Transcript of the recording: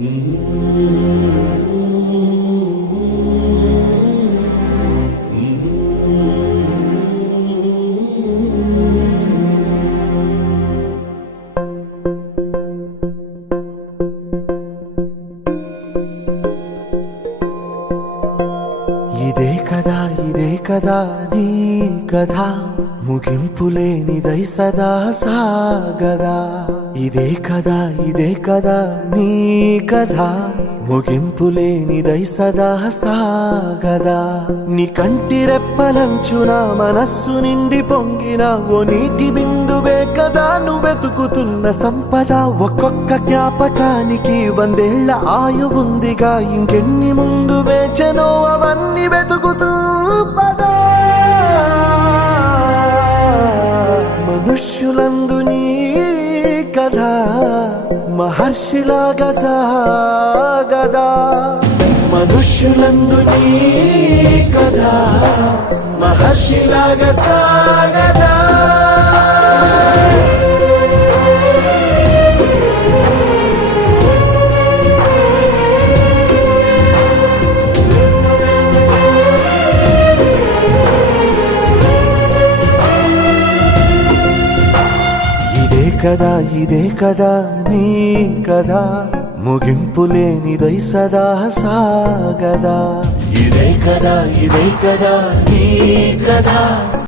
ఇదే కదా నీ కథ ముగింపులేనిదై సదా సాగదా. ఇదే కదా నీ కథ ముగింపులేనిదై సదా సాగదా. నీ కంటి రెప్పలంచున మనస్సు నిండి పొంగిన ఓ నీటి బిందువే కదా నువ్వెతుకుతున్న సంపద. ఒక్కొక్క జ్ఞాపకానికి 100 ఏళ్ల ఆయువుందిగా, ఇంకెన్ని ముందు వేచనో అవన్నీ వెతుకుతూ పదా. మనుష్యులందు నీ కథ మహర్షిలాగా సాగదా. మనుష్యులందు నీ కథ మహర్షిలాగా సాగదా. ఇదే కదా నీ కదా ముగింపులేనిదై సదా సాగదా. ఇదే కదా నీ కదా